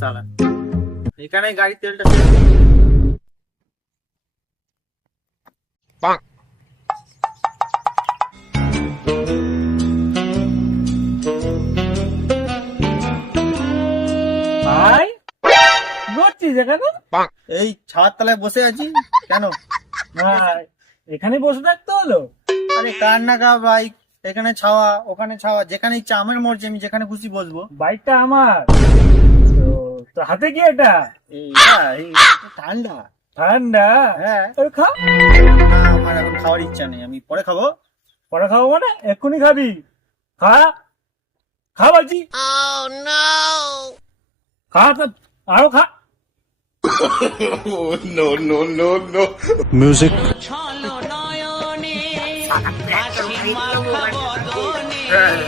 সালা, এখানে গাড়ি তেলটা ভাই বলছিস এখানে? এই ছাদ তলায় বসে আছি। কেন? ভাই এখানে বসে থাকতে হলো? আরে কার না গা বাইক, এখানে ছাওয়া ওখানে ছাওয়া, যেখানে ইচ্ছা আমার মর্জি, আমি যেখানে খুশি বসবো। বাইকটা আমার তো, তো হাতে কি এটা? এই ঠান্ডা। ঠান্ডা? হ্যাঁ। ওই খা। না, আমার এখন খাওয়ার ইচ্ছা নেই, আমি পরে খাবো। পরে খাবো মানে এক্ষুনি খাবি? খা, খা বলছি। খা তো, আরো খা। Music.